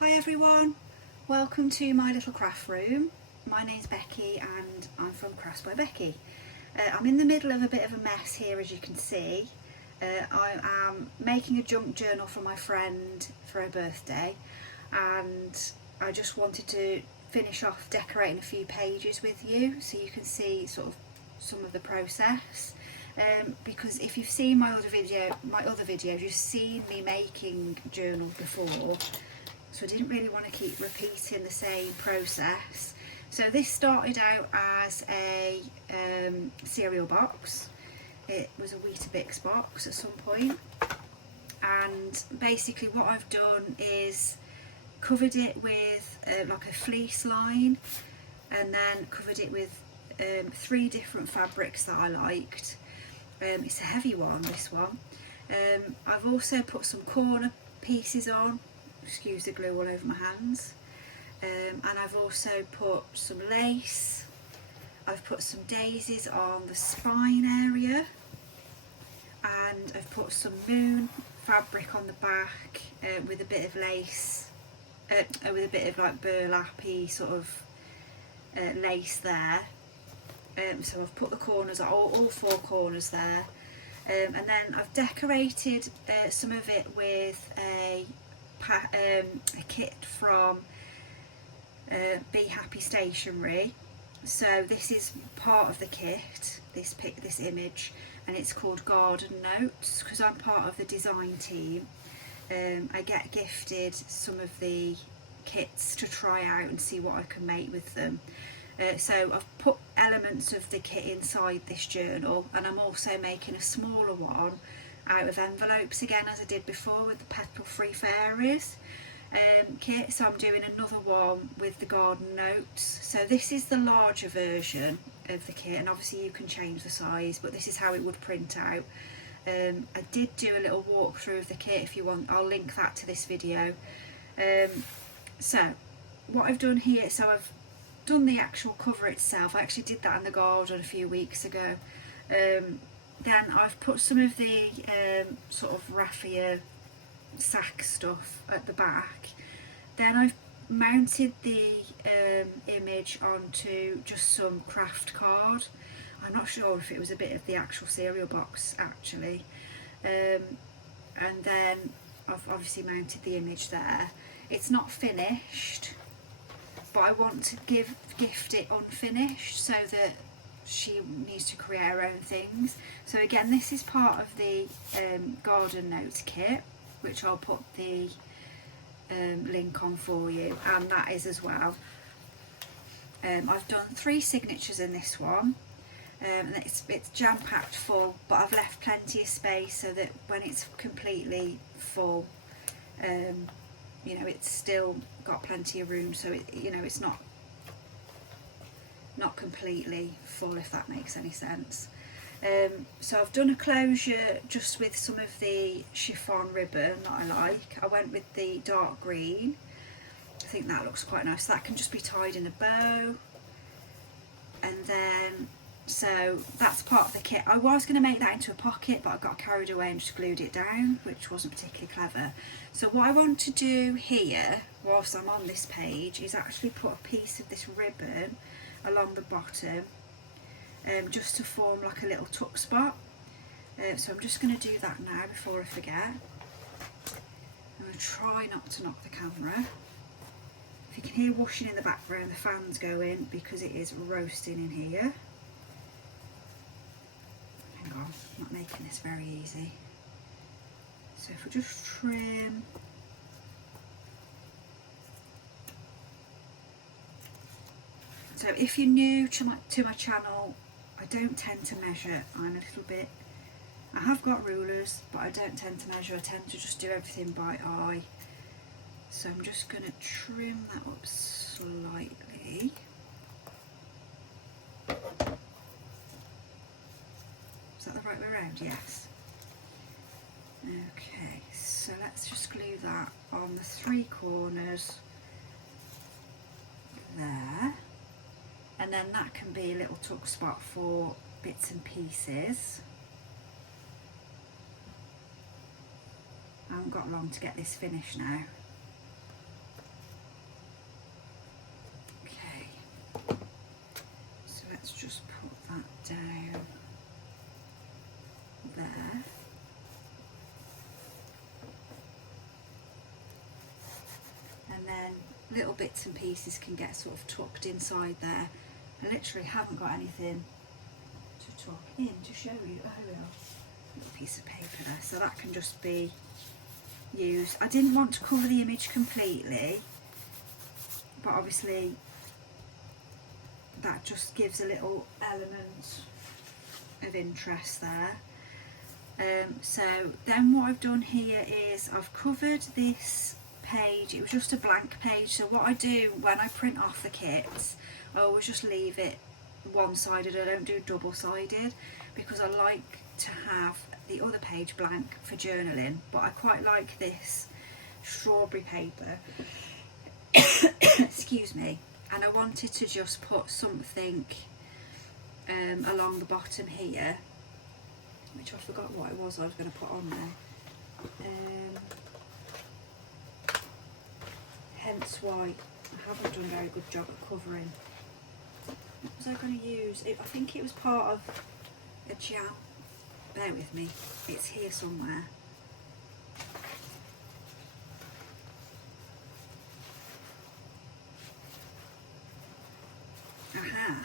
Hi everyone, welcome to my little craft room. My name's Becky and I'm from Crafts by Becky. I'm in the middle of a bit of a mess here, as you can see. I am making a junk journal for my friend for her birthday, and I just wanted to finish off decorating a few pages with you so you can see sort of some of the process. Because if you've seen my other videos, you've seen me making journals before. So I didn't really want to keep repeating the same process. So this started out as a cereal box. It was a Weetabix box at some point. And basically what I've done is covered it with like a fleece line, and then covered it with 3 different fabrics that I liked. It's a heavy one, this one. I've also put some corner pieces on. Excuse the glue all over my hands. And I've also put some lace. I've put some daisies on the spine area, and I've put some moon fabric on the back with a bit of lace, with a bit of like burlappy sort of lace there. So I've put the corners, all 4 corners there, and then I've decorated some of it with a kit from Be Happy Stationery. So this is part of the kit, this image, and it's called Garden Notes. Because I'm part of the design team, I get gifted some of the kits to try out and see what I can make with them. So I've put elements of the kit inside this journal, and I'm also making a smaller one out of envelopes again, as I did before with the Petal Free Fairies kit. So I'm doing another one with the Garden Notes. So this is the larger version of the kit, and obviously you can change the size, but this is how it would print out. I did do a little walkthrough of the kit. If you want, I'll link that to this video. So what I've done here, so I've done the actual cover itself. I actually did that in the garden a few weeks ago. Then I've put some of the sort of raffia sack stuff at the back. Then I've mounted the image onto just some craft card. I'm not sure if it was a bit of the actual cereal box actually. And then I've obviously mounted the image there. It's not finished, but I want to gift it unfinished so that she needs to create her own things. So again, this is part of the Garden Notes kit, which I'll put the link on for you, and that is as well. I've done 3 signatures in this one, and it's jam-packed full, but I've left plenty of space so that when it's completely full, you know, it's still got plenty of room, so it, you know, it's not completely full, if that makes any sense. So I've done a closure just with some of the chiffon ribbon that I like. I went with the dark green. I think that looks quite nice. That can just be tied in a bow. And then, so that's part of the kit. I was going to make that into a pocket, but I got carried away and just glued it down, which wasn't particularly clever. So what I want to do here, whilst I'm on this page, is actually put a piece of this ribbon along the bottom, just to form like a little tuck spot. So I'm just going to do that now before I forget. I'm going to try not to knock the camera. If you can hear whooshing in the background, the fan's going because it is roasting in here. Hang on, I'm not making this very easy. So if we just trim. So if you're new to my channel, I don't tend to measure. I have got rulers, but I don't tend to measure. I tend to just do everything by eye. So I'm just going to trim that up slightly. Is that the right way around? Yes. Okay, so let's just glue that on the 3 corners there. And then that can be a little tuck spot for bits and pieces. I haven't got long to get this finished now. then little bits and pieces can get sort of tucked inside there. I literally haven't got anything to tuck in to show you. Oh, well, little piece of paper there, so that can just be used. I didn't want to cover the image completely, but obviously that just gives a little element of interest there. So then what I've done here is I've covered this page. It was just a blank page, so what I do when I print off the kits, I always just leave it one-sided. I don't do double-sided because I like to have the other page blank for journaling, but I quite like this strawberry paper excuse me, and I wanted to just put something along the bottom here, which I forgot what it was I was going to put on there, hence why I haven't done a very good job at covering. What was I going to use? I think it was part of a jam. Bear with me, it's here somewhere. Aha!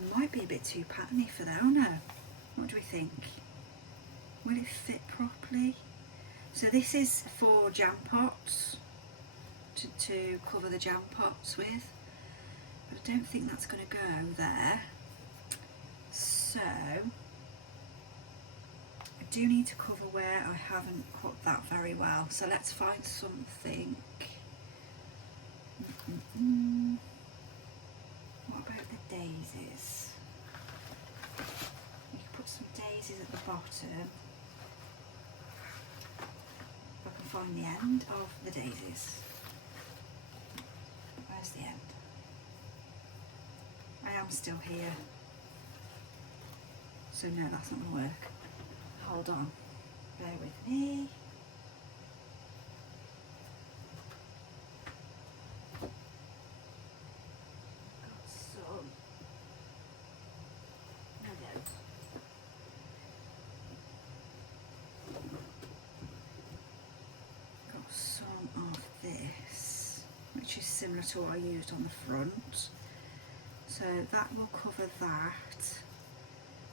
It might be a bit too patterny for that. Oh no, what do we think? Will it fit properly? So this is for jam pots, to cover the jam pots with, but I don't think that's going to go there. So I do need to cover where I haven't cut that very well, so let's find something. What about the daisies? You can put some daisies at the bottom. If I can find the end of the daisies. Where's the end? I am still here. So no, that's not going to work. Hold on. Bear with me. Got some. There we go. Got some of this, which is similar to what I used on the front. So that will cover that.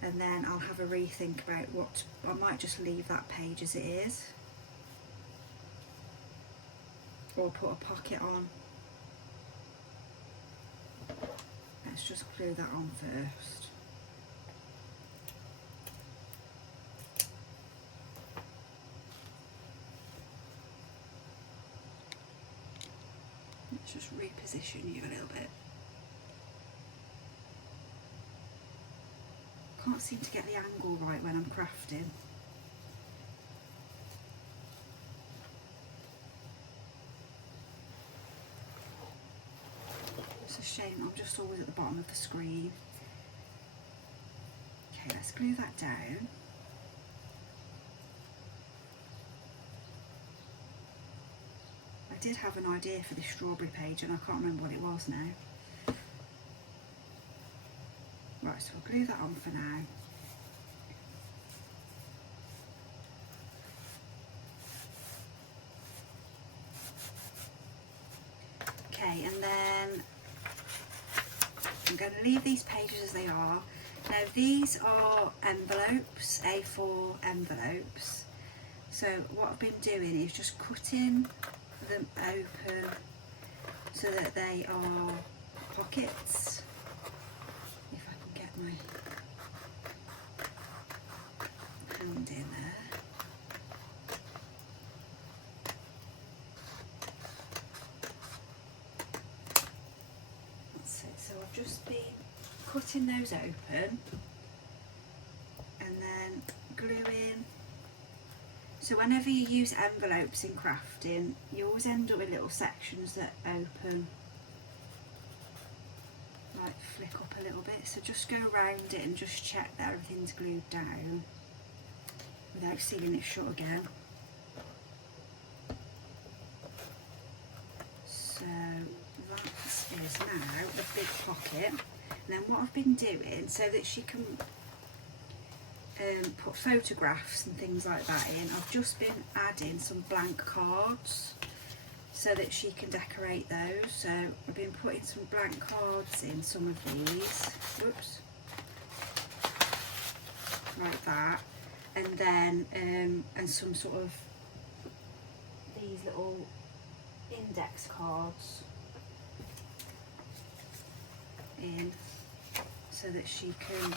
And then I'll have a rethink about what, I might just leave that page as it is, or put a pocket on. Let's just glue that on first. Let's just reposition you a little bit. Can't seem to get the angle right when I'm crafting. It's a shame I'm just always at the bottom of the screen. Okay, let's glue that down. I did have an idea for this strawberry page and I can't remember what it was now. Right, so I'll glue that on for now. Okay, and then I'm going to leave these pages as they are. Now these are envelopes, A4 envelopes. So what I've been doing is just cutting them open so that they are pockets. My hand in there. That's it. So I've just been cutting those open and then gluing. So whenever you use envelopes in crafting, you always end up with little sections that open, like flick up a little bit, so just go around it and just check that everything's glued down without sealing it shut again. So that is now the big pocket, and then what I've been doing so that she can put photographs and things like that in, I've just been adding some blank cards. so that she can decorate those. So I've been putting some blank cards in some of these, whoops, like that, and then and some sort of these little index cards in, so that she can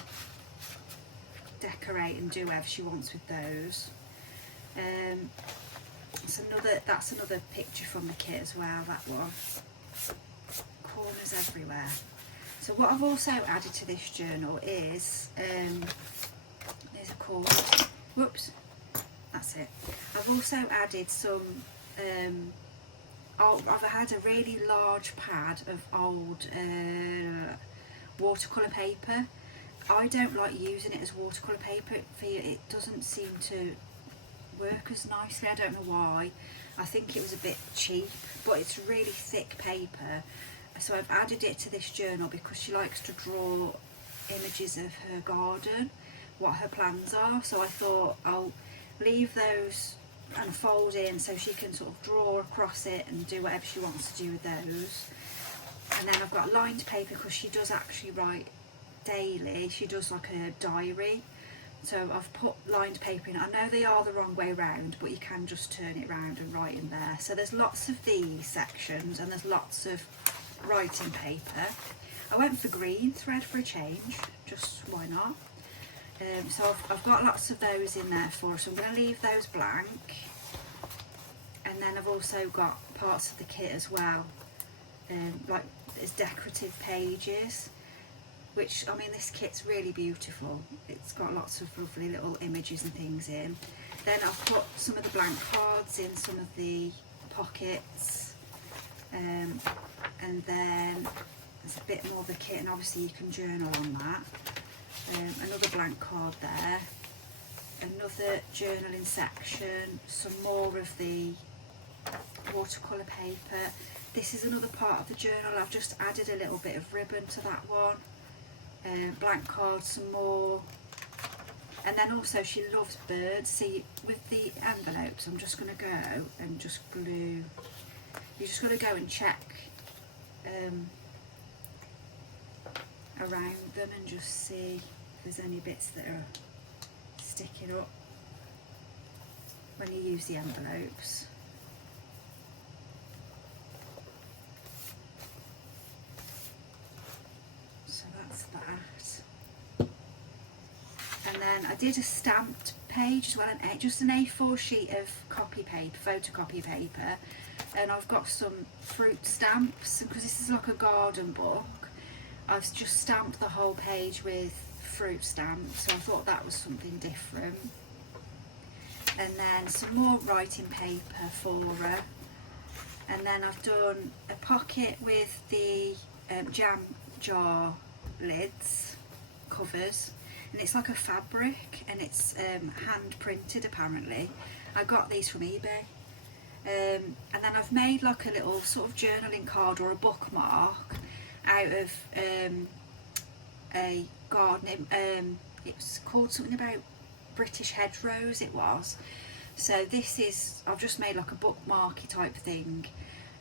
decorate and do whatever she wants with those. That's another picture from the kit as well, that one. Corners everywhere. So what I've also added to this journal is, these are called, whoops, that's it. I've also added some, I've had a really large pad of old watercolour paper. I don't like using it as watercolour paper. It doesn't seem to work as nicely. I don't know why. I think it was a bit cheap, but it's really thick paper. So I've added it to this journal because she likes to draw images of her garden, what her plans are. So I thought I'll leave those and fold in so she can sort of draw across it and do whatever she wants to do with those. And then I've got lined paper because she does actually write daily. She does like a diary. So I've put lined paper in. I know they are the wrong way round, but you can just turn it round and write in there. So there's lots of these sections and there's lots of writing paper. I went for green thread for a change, just why not? So I've got lots of those in there for her, so I'm going to leave those blank. And then I've also got parts of the kit as well, like there's decorative pages, which, I mean, this kit's really beautiful. It's got lots of lovely little images and things in. Then I've put some of the blank cards in some of the pockets, and then there's a bit more of the kit, and obviously you can journal on that. Another blank card there, another journaling section, some more of the watercolour paper. This is another part of the journal. I've just added a little bit of ribbon to that one. Blank card, some more, and then also she loves birds. See, with the envelopes, I'm just going to go and just glue. You just got to go and check around them and just see if there's any bits that are sticking up when you use the envelopes. So that's that. And then I did a stamped page as well, just an A4 sheet of copy paper, photocopy paper, and I've got some fruit stamps, because this is like a garden book. I've just stamped the whole page with fruit stamps, so I thought that was something different. And then some more writing paper for her. And then I've done a pocket with the jam jar lids, covers, and it's like a fabric, and it's hand printed apparently. I got these from eBay. And then I've made like a little sort of journaling card or a bookmark out of a garden. It's called something about British hedgerows, it was. So this is, I've just made like a bookmarky type thing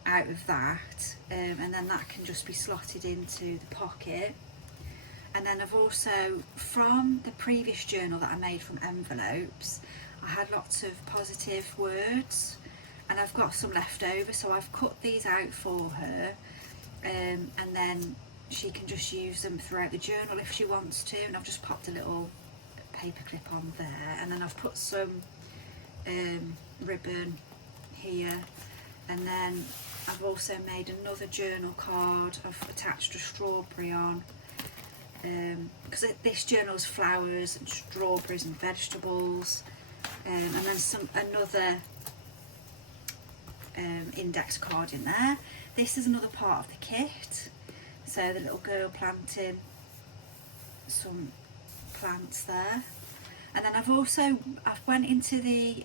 out of that, and then that can just be slotted into the pocket. And then I've also, from the previous journal that I made from envelopes, I had lots of positive words, and I've got some left over, so I've cut these out for her, and then she can just use them throughout the journal if she wants to. And I've just popped a little paper clip on there, and then I've put some ribbon here, and then I've also made another journal card. I've attached a strawberry on, because this journal's flowers and strawberries and vegetables, and then another index card in there. This is another part of the kit, so the little girl planting some plants there. And then I went into the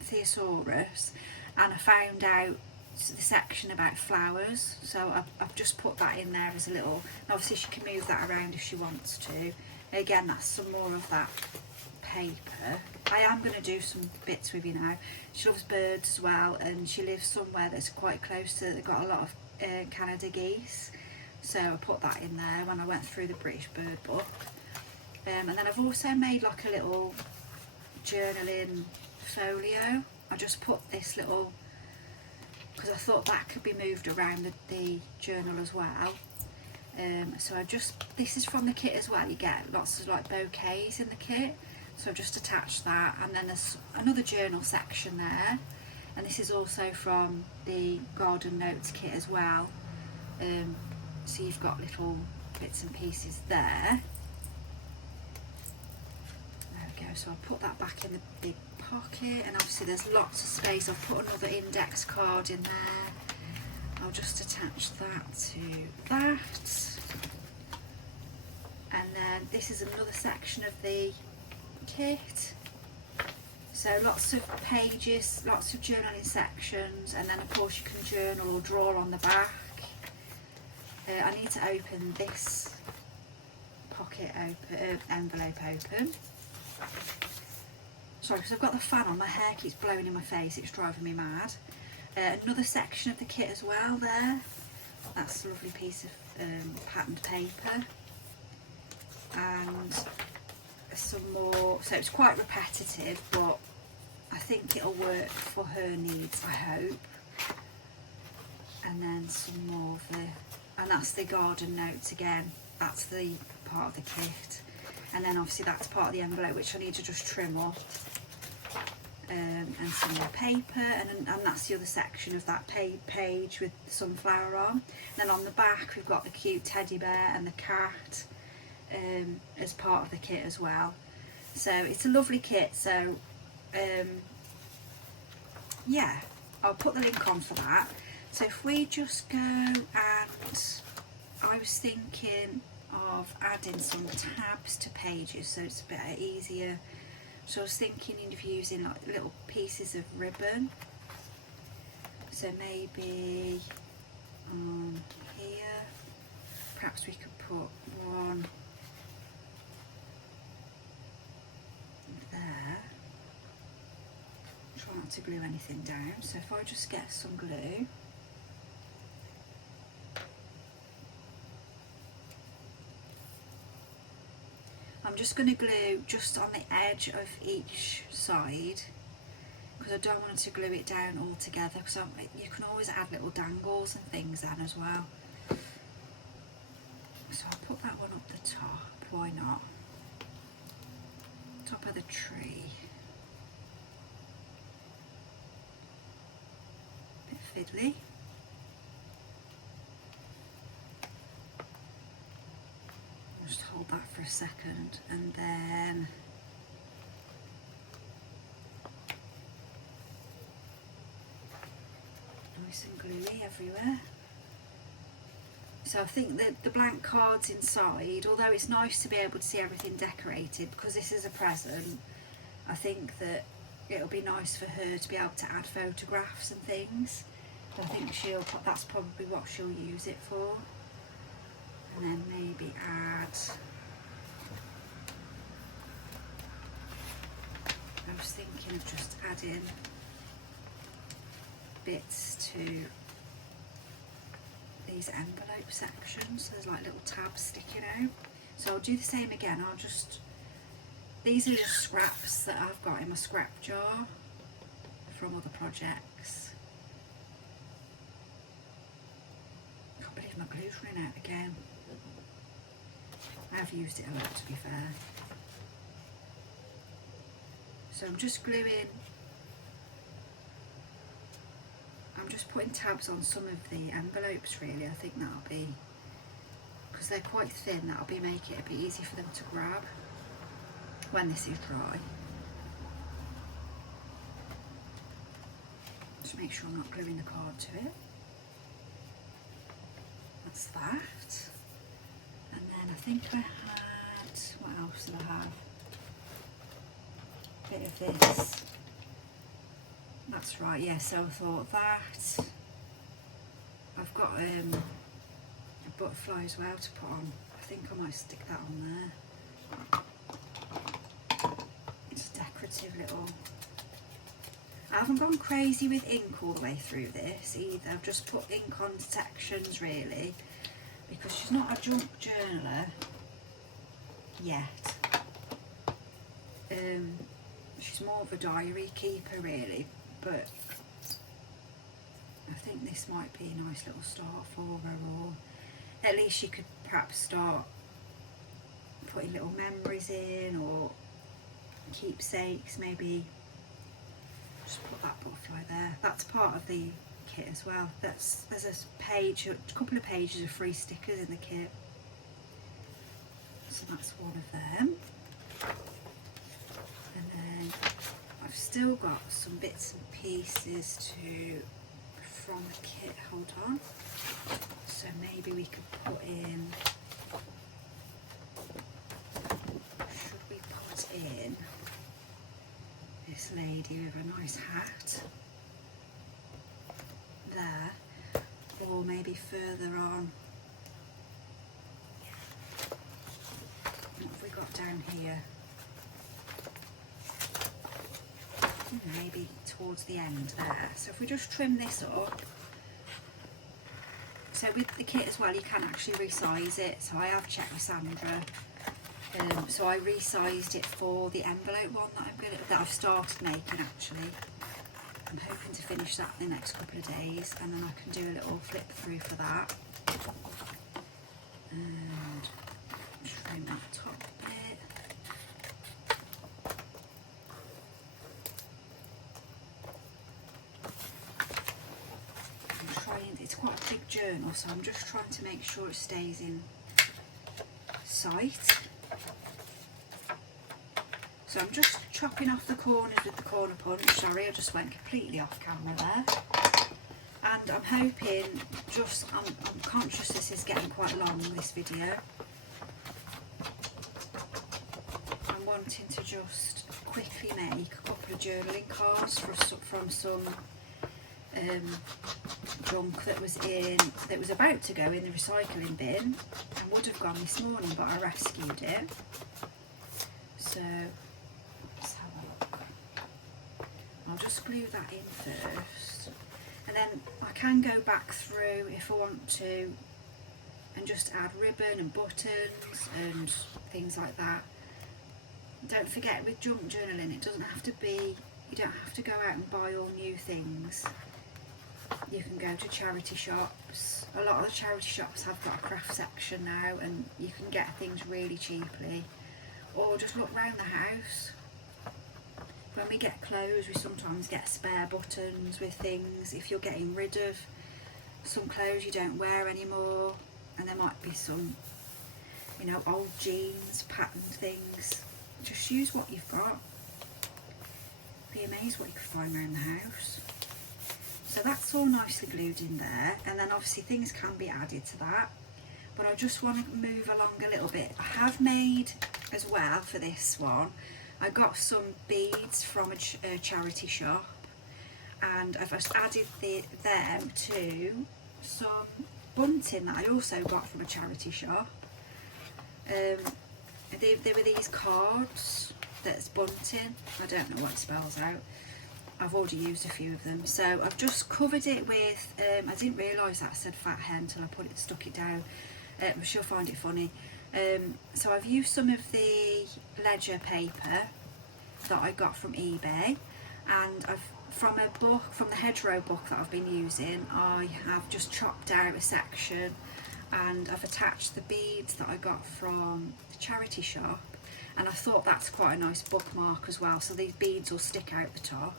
thesaurus, and I found out the section about flowers, so I've just put that in there as a little, and obviously she can move that around if she wants to. Again, that's some more of that paper. I am going to do some bits with you now. She loves birds as well, and she lives somewhere that's quite close to, they've got a lot of Canada geese, so I put that in there when I went through the British Bird Book. And then I've also made like a little journaling folio. I just put this little, because I thought that could be moved around the journal as well. So this is from the kit as well. You get lots of like bouquets in the kit, so I've just attached that. And then there's another journal section there, and this is also from the Garden Notes kit as well. So you've got little bits and pieces there. There we go. So I'll put that back in the big pocket, and obviously there's lots of space. I've put another index card in there. I'll just attach that to that. And then this is another section of the kit. So lots of pages, lots of journaling sections, and then of course you can journal or draw on the back. I need to open this pocket envelope open. Sorry, because I've got the fan on, my hair keeps blowing in my face, it's driving me mad. Another section of the kit as well there. That's a lovely piece of patterned paper. And some more, so it's quite repetitive, but I think it'll work for her needs, I hope. And then some more of the, and that's the Garden Notes again, that's the part of the kit. And then obviously that's part of the envelope, which I need to just trim off. And some more paper, and that's the other section of that page with the sunflower on. And then on the back we've got the cute teddy bear and the cat as part of the kit as well. So it's a lovely kit. So yeah, I'll put the link on for that. So if we just go, and I was thinking of adding some tabs to pages so it's a bit easier. So I was thinking of using like little pieces of ribbon. So maybe on here, perhaps we could put one there. Try not to glue anything down. So if I just get some glue. I'm just going to glue just on the edge of each side, because I don't want to glue it down all together, because you can always add little dangles and things then as well. So I'll put that one up the top, why not? Top of the tree. Bit fiddly. Just hold that for a second, and then nice and gluey everywhere. So I think that the blank cards inside, although it's nice to be able to see everything decorated, because this is a present, I think that it'll be nice for her to be able to add photographs and things. So I think that's probably what she'll use it for. And then maybe add, I was thinking of just adding bits to these envelope sections. So there's like little tabs sticking out. So I'll do the same again. These are just scraps that I've got in my scrap jar from other projects. I can't believe my glue's running out again. I've used it a lot, to be fair. So I'm just gluing, I'm just putting tabs on some of the envelopes really. I think that'll be, because they're quite thin, that'll be make it a bit easy for them to grab when this is dry. Just make sure I'm not gluing the card to it. That's that. And then I think I had, what else did I have? A bit of this. That's right, yeah, so I thought that. I've got a butterfly as well to put on. I think I might stick that on there. decorative little... I haven't gone crazy with ink all the way through this either. I've just put ink on sections really, because she's not a junk journaler yet. She's more of a diary keeper really, but I think this might be a nice little start for her, or at least she could perhaps start putting little memories in, or keepsakes maybe. Just put that butterfly there. That's part of the kit as well. There's a page, a couple of pages of free stickers in the kit. So that's one of them. And then I've still got some bits and pieces from the kit. Hold on. So maybe we could put in. Should we put in this lady with a nice hat there, or maybe further on? What have we got down here? Maybe towards the end there. So if we just trim this up. So with the kit as well, you can actually resize it. So I have checked with Sandra. So I resized it for the envelope one that I've started making actually. I'm hoping to finish that in the next couple of days, and then I can do a little flip through for that. And trim that top bit. It's quite a big journal, so I'm just trying to make sure it stays in sight. So I'm just chopping off the corners with the corner punch. Sorry, I just went completely off camera there. And I'm hoping, I'm conscious this is getting quite long, this video. I'm wanting to just quickly make a couple of journaling cards from some junk that was about to go in the recycling bin and would have gone this morning, but I rescued it. So let's have a look. I'll just glue that in first, and then I can go back through if I want to and just add ribbon and buttons and things like that. Don't forget, with junk journaling, it doesn't have to be, you don't have to go out and buy all new things. You can go to charity shops. A lot of the charity shops have got a craft section now, and you can get things really cheaply. Or just look around the house. When we get clothes, we sometimes get spare buttons with things. If you're getting rid of some clothes you don't wear anymore, and there might be some, you know, old jeans, patterned things, just use what you've got. Be amazed what you can find around the house. So that's all nicely glued in there, and then obviously things can be added to that, but I just want to move along a little bit. I have made as well for this one, I got some beads from a charity shop, and I've just added them to some bunting that I also got from a charity shop. They were these cards that's bunting. I don't know what it spells out. I've already used a few of them, so I've just covered it with, I didn't realise that said fat hen until I stuck it down. She'll find it funny. So I've used some of the ledger paper that I got from eBay, and from the hedgerow book that I've been using, I have just chopped out a section, and I've attached the beads that I got from the charity shop, and I thought that's quite a nice bookmark as well, so these beads will stick out the top.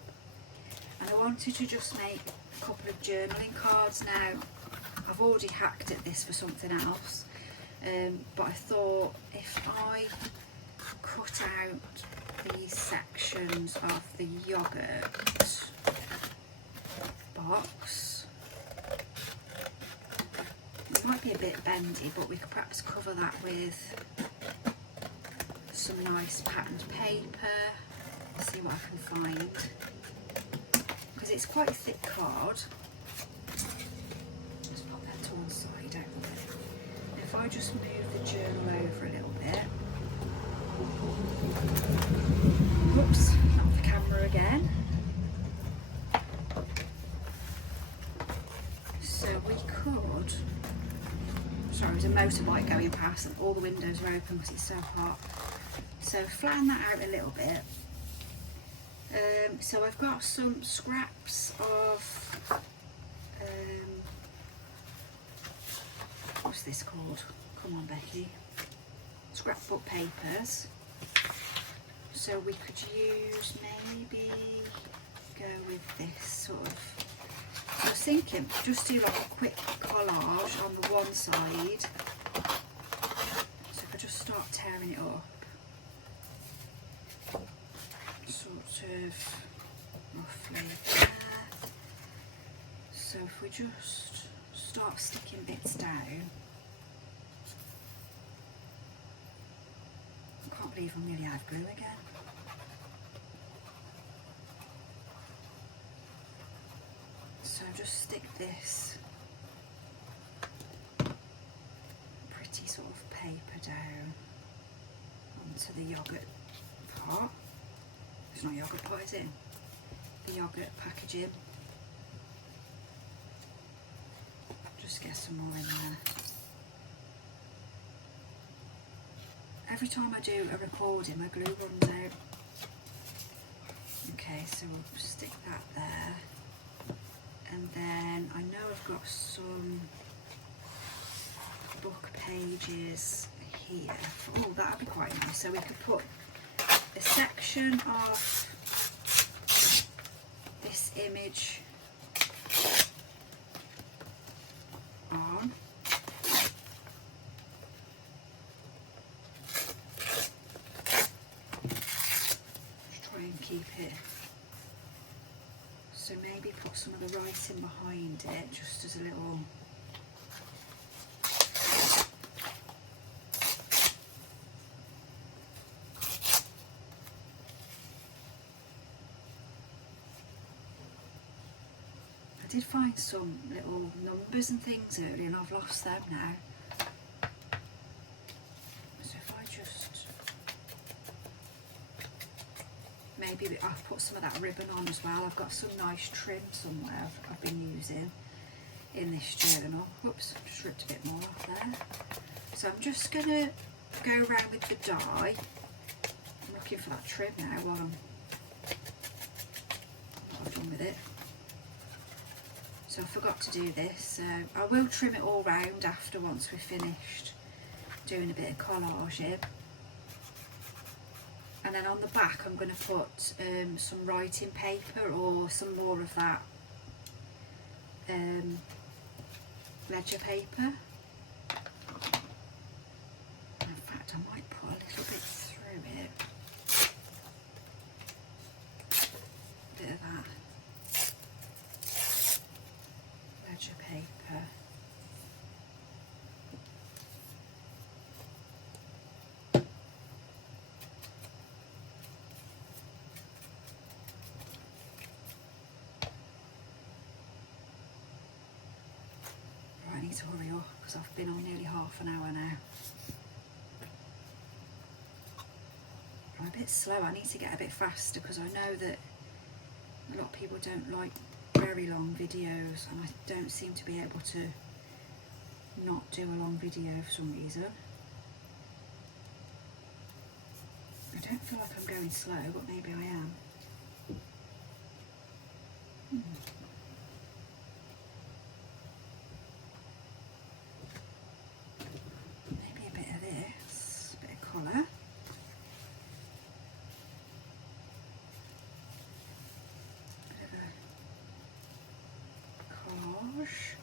And I wanted to just make a couple of journaling cards now. I've already hacked at this for something else, but I thought if I cut out these sections of the yoghurt box, it might be a bit bendy, but we could perhaps cover that with some nice patterned paper. Let's see what I can find, because it's quite a thick card. Just pop that to one side out of it. If I just move the journal over a little bit. Whoops, not So we could, sorry, there's a motorbike going past and all the windows are open because it's so hot. So flatten that out a little bit. So I've got some scraps of, what's this called? Come on, Becky. Scrapbook papers. So we could use, maybe go with this sort of, I was thinking just do like a quick collage on the one side. So if I just start tearing it up, sort of roughly there. So if we just start sticking bits down, I can't believe I'm nearly out of glue again. So just stick this pretty sort of paper down onto the yoghurt part. It's not yoghurt part, is it? The yoghurt packaging. Just get some more in there. Every time I do a recording, my glue runs out. Okay, so we'll stick that there. And then I know I've got some book pages here. Oh, that would be quite nice. So we could put a section of this image on. Just try and keep it. So maybe put some of the writing behind it, just as a little. I did find some little numbers and things earlier and I've lost them now. So if I just, maybe I'll put some of that ribbon on as well. I've got some nice trim somewhere I've been using in this journal. Whoops, I've just ripped a bit more off there. So I'm just going to go around with the dye. I'm looking for that trim now while I'm done with it. So I forgot to do this, so I will trim it all round after once we've finished doing a bit of collaging. And then on the back I'm going to put some writing paper or some more of that ledger paper. In fact, I might put a little bit through it. A bit of that ledger paper. Right, I need to hurry up because I've been on nearly half an hour now. I'm a bit slow, I need to get a bit faster because I know that a lot of people don't like very long videos and I don't seem to be able to not do a long video for some reason. I don't feel like I'm going slow, but maybe I am. Maybe a bit of this, a bit of colour. Collage.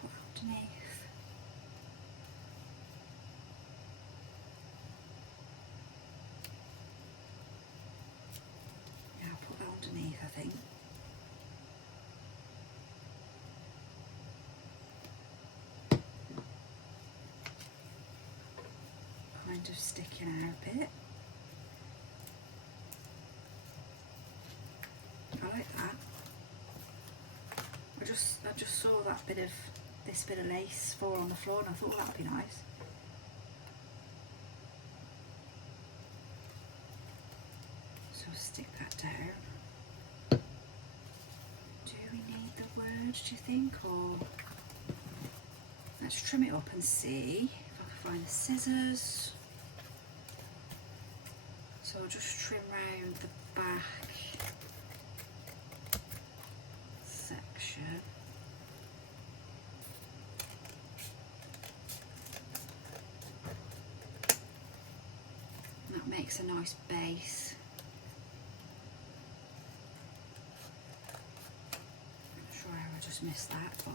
Put underneath. Yeah, I'll put that underneath, I think. Kind of sticking out a bit. I like that. I just saw that bit of this bit of lace for on the floor, and I thought, well, that'd be nice. So I'll stick that down. Do we need the words, do you think, or let's trim it up and see if I can find the scissors. So I'll just trim round the back section. That makes a nice base. I'm sure I just missed that, but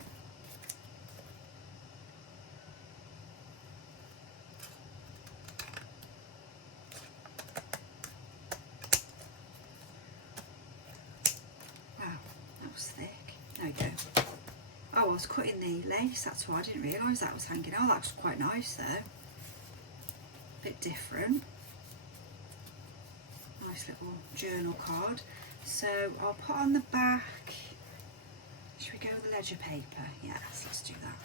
wow, that was thick. There we go. Oh, I was cutting the lace, that's why I didn't realise that was hanging. Oh, that was quite nice though. Bit different. Nice little journal card. So I'll put on the back, should we go with the ledger paper? Yes, let's do that.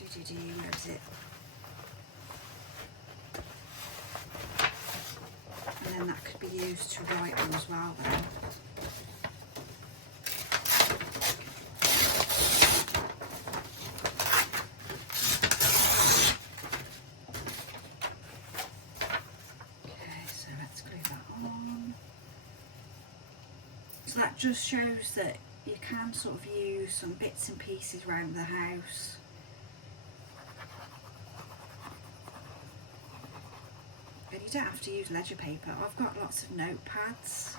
Where is it? And then that could be used to write on as well then. So that just shows that you can sort of use some bits and pieces around the house. And you don't have to use ledger paper. I've got lots of notepads.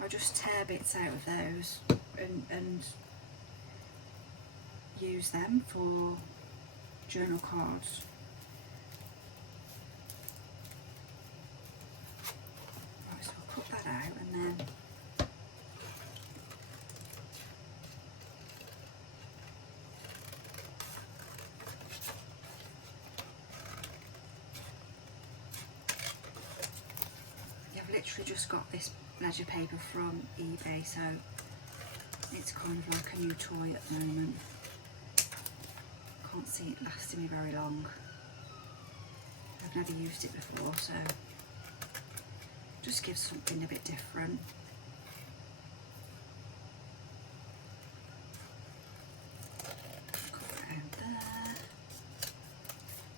I'll just tear bits out of those and use them for journal cards. Right, so I'll cut that out and then literally just got this ledger paper from eBay, so it's kind of like a new toy at the moment. Can't see it lasting me very long. I've never used it before, so just gives something a bit different. Cut that out there.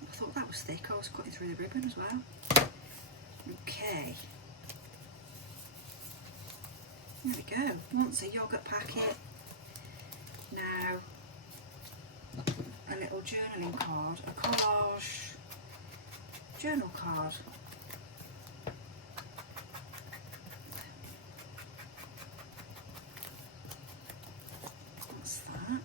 I thought that was thick, I was cutting through the ribbon as well. Okay. There we go. Once a yoghurt packet. Now a little journaling card, a collage journal card. That's that.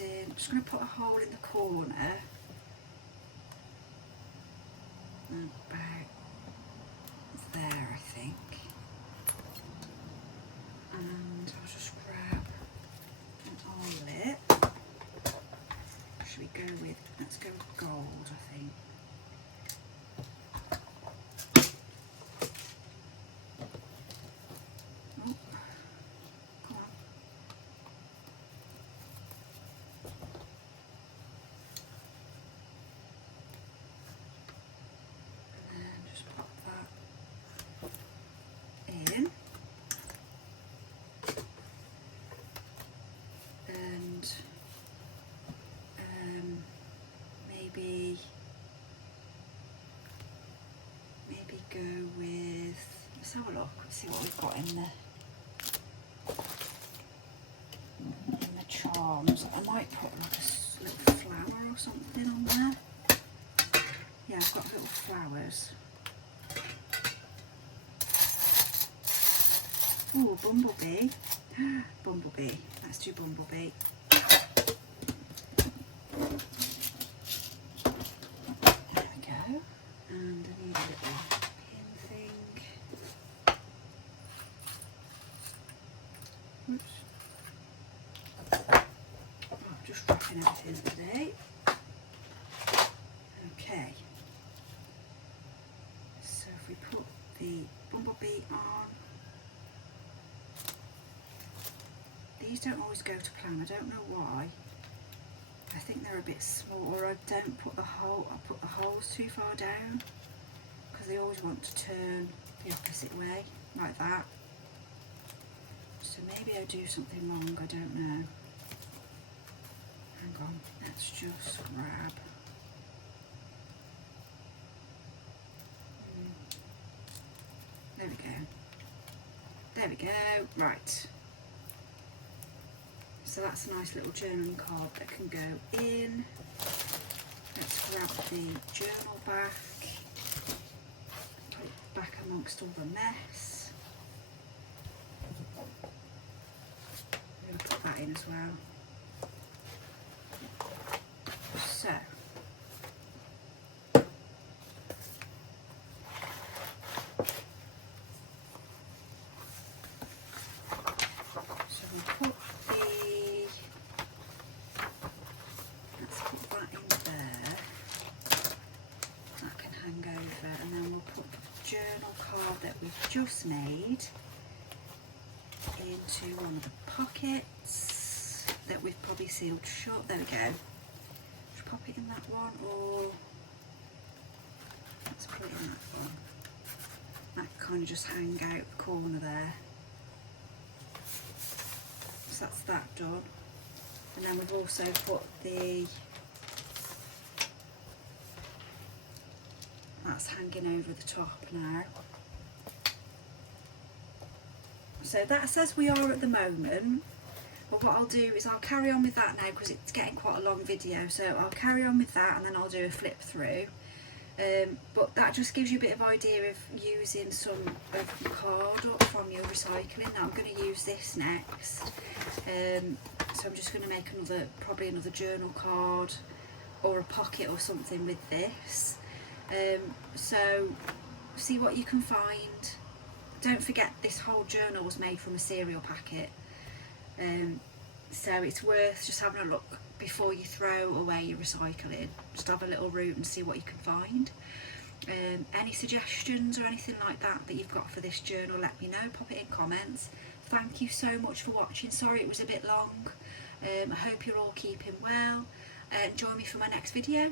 I'm just going to put a hole in the corner about there, I think, and I'll just grab an eyelet. Should we go with, let's go with gold, I think. Maybe go with, let's have a look, let's see what we've got in the charms. I might put like a little flower or something on there. Yeah, I've got little flowers. Oh, bumblebee. Bumblebee, let's do bumblebee. There we go. need a little pin thing. Oops. Oh, I'm just wrapping everything today. Okay. So if we put the bumblebee on, these don't always go to plan. I don't know why. I think they're a bit small, or I don't put the hole. I put the holes too far down because they always want to turn the opposite way, like that. So maybe I do something wrong. I don't know. Hang on. Let's just grab. There we go. There we go. Right. So that's a nice little journaling card that can go in. Let's grab the journal back. Put it back amongst all the mess. We'll put that in as well. So. Journal card that we've just made into one of the pockets that we've probably sealed shut. There we go. Should pop it in that one, or let's put it in that one. That kind of just hang out the corner there. So that's that done. And then we've also put the, that's hanging over the top now. So that's as we are at the moment, but what I'll do is I'll carry on with that now because it's getting quite a long video, so I'll carry on with that and then I'll do a flip through. But that just gives you a bit of idea of using some of the card up from your recycling. Now I'm going to use this next, so I'm just going to make probably another journal card or a pocket or something with this. So see what you can find. Don't forget this whole journal was made from a cereal packet, so it's worth just having a look before you throw away your recycling. Just have a little route and see what you can find. Any suggestions or anything like that you've got for this journal, let me know, pop it in comments. Thank you so much for watching. Sorry it was a bit long. I hope you're all keeping well. Join me for my next video.